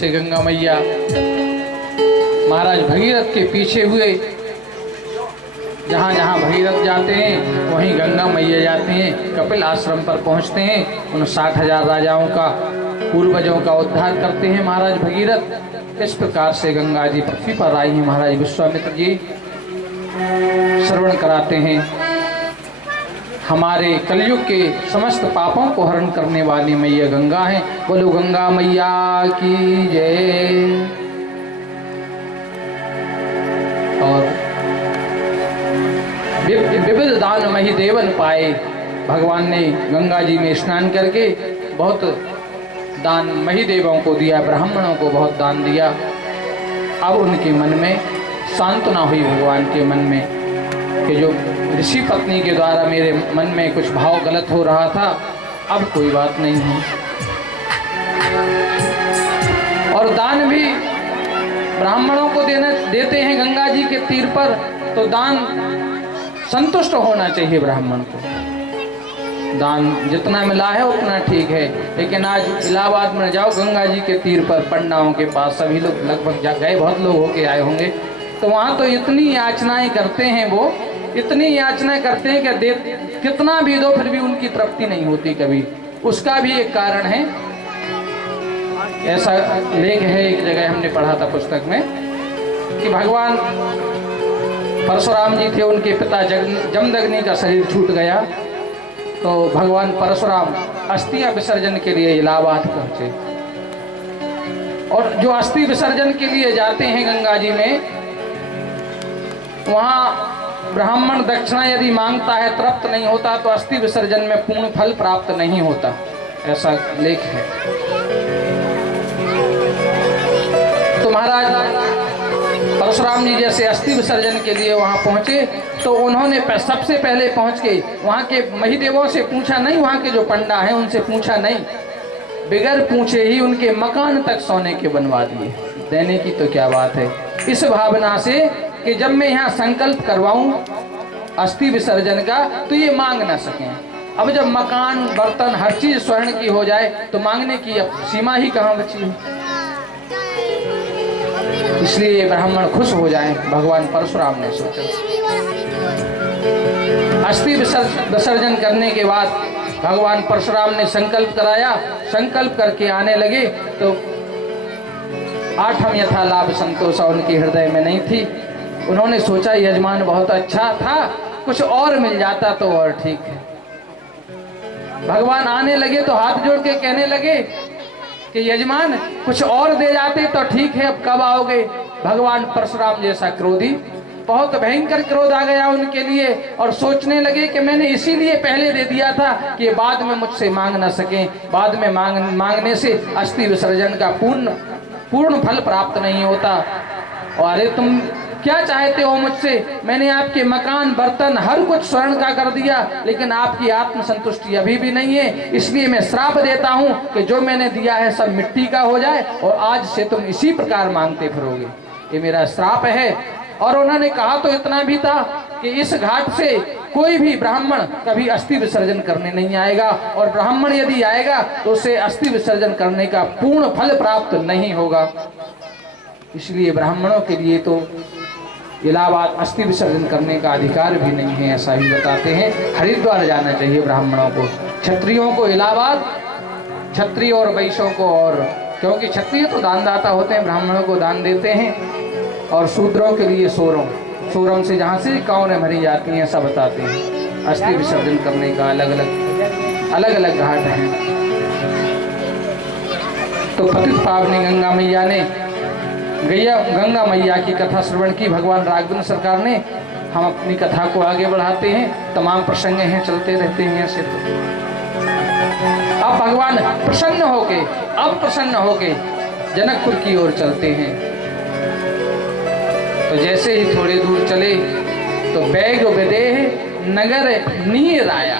से गंगा मैया महाराज भगीरथ के पीछे हुए। जहाँ जहाँ भगीरथ जाते हैं वहीं गंगा मैया जाते हैं। कपिल आश्रम पर पहुँचते हैं। उन 60,000 राजाओं का, पूर्वजों का उद्धार करते हैं महाराज भगीरथ। इस प्रकार से गंगा जी पृथ्वी पर आई हैं। महाराज विश्वामित्र जी श्रवण कराते हैं। हमारे कलयुग के समस्त पापों को हरण करने वाली मैया गंगा है। बोलो गंगा मैया की जय। और विविध दान मही देवन पाए। भगवान ने गंगा जी में स्नान करके बहुत दान मही देवों को दिया, ब्राह्मणों को बहुत दान दिया। अब उनके मन में सांत्वना हुई भगवान के मन में कि जो ऋषि पत्नी के द्वारा मेरे मन में कुछ भाव गलत हो रहा था, अब कोई बात नहीं है। और दान भी ब्राह्मणों को देते हैं गंगा जी के तीर पर, तो दान संतुष्ट होना चाहिए ब्राह्मण को। दान जितना मिला है उतना ठीक है। लेकिन आज इलाहाबाद में जाओ गंगा जी के तीर पर, पंडाओं के पास सभी लोग लगभग गए, बहुत लोग होके आए होंगे, तो वहाँ तो इतनी याचनाएं करते हैं, वो इतनी याचनाएं करते हैं कि कितना भी दो फिर भी उनकी तृप्ति नहीं होती कभी। उसका भी एक कारण है। ऐसा लेख है, एक जगह हमने पढ़ा था पुस्तक में कि भगवान परशुराम जी थे, उनके पिता जमदग्नि का शरीर छूट गया, तो भगवान परशुराम अस्थियां विसर्जन के लिए इलाहाबाद पहुंचे। और जो अस्थि विसर्जन के लिए जाते हैं गंगा जी में, वहाँ ब्राह्मण दक्षिणा यदि मांगता है, तृप्त नहीं होता, तो अस्थि विसर्जन में पूर्ण फल प्राप्त नहीं होता। ऐसा लेख है। तो महाराज परशुराम जी जैसे अस्थि विसर्जन के लिए वहाँ पहुँचे, तो उन्होंने सबसे पहले पहुँच के वहाँ के महिदेवों से पूछा नहीं, वहाँ के जो पंडा हैं उनसे पूछा नहीं, बिगर पूछे ही उनके मकान तक सोने के बनवा दिए। देने की तो क्या बात है। इस भावना से कि जब मैं यहाँ संकल्प करवाऊं अस्थि विसर्जन का, तो ये मांग ना सकें। अब जब मकान, बर्तन, हर चीज स्वर्ण की हो जाए, तो मांगने की अब सीमा ही कहाँ बची है। इसलिए ब्राह्मण खुश हो जाएं, भगवान परशुराम ने सोचा। अस्थि विसर्जन करने के बाद भगवान परशुराम ने संकल्प कराया। संकल्प करके आने लगे तो आठम यथा लाभ संतोषा उनके हृदय में नहीं थी। उन्होंने सोचा यजमान बहुत अच्छा था, कुछ और मिल जाता तो और ठीक है। भगवान आने लगे तो हाथ जोड़ के कहने लगे कि यजमान कुछ और दे जाते तो ठीक है, अब कब आओगे। भगवान परशुराम जैसा क्रोधी, बहुत भयंकर क्रोध आ गया उनके लिए, और सोचने लगे कि मैंने इसीलिए पहले दे दिया था कि बाद में मुझसे मांग ना सकें। बाद में मांगने से अस्थि विसर्जन का पूर्ण फल प्राप्त नहीं होता। और अरे तुम क्या चाहते हो मुझसे? मैंने आपके मकान, बर्तन, हर कुछ स्वर्ण का कर दिया, लेकिन आपकी आत्मसंतुष्टि अभी भी नहीं है। इसलिए मैं श्राप देता हूं कि जो मैंने दिया है सब मिट्टी का हो जाए, और आज से तुम इसी प्रकार मांगते फिरोगे। ये मेरा श्राप है। और उन्होंने कहा तो इतना भी था कि इस घाट से कोई भी ब्राह्मण कभी अस्थि विसर्जन करने नहीं आएगा, और ब्राह्मण यदि आएगा तो उसे अस्थि विसर्जन करने का पूर्ण फल प्राप्त नहीं होगा। इसलिए ब्राह्मणों के लिए तो इलाहाबाद अस्थि विसर्जन करने का अधिकार भी नहीं है, ऐसा ही बताते हैं। हरिद्वार जाना चाहिए ब्राह्मणों को। क्षत्रियों को इलाहाबाद, क्षत्रिय और वैश्यों को, और क्योंकि क्षत्रिय तो दानदाता होते हैं, ब्राह्मणों को दान देते हैं। और शूद्रों के लिए सोरम से जहाँ से कांवरें भरी जाती हैं, सब बताते हैं। अस्थि विसर्जन करने का अलग अलग घाट हैं। तो पतित पावनी गंगा मैया ने गंगा मैया की कथा श्रवण की। भगवान राघवेंद्र सरकार ने, हम अपनी कथा को आगे बढ़ाते हैं। तमाम प्रसंग हैं, चलते रहते हैं ऐसे। तो अब भगवान प्रसन्न होके जनकपुर की ओर चलते हैं। तो जैसे ही थोड़ी दूर चले तो बैग विदेह नगर नीर आया।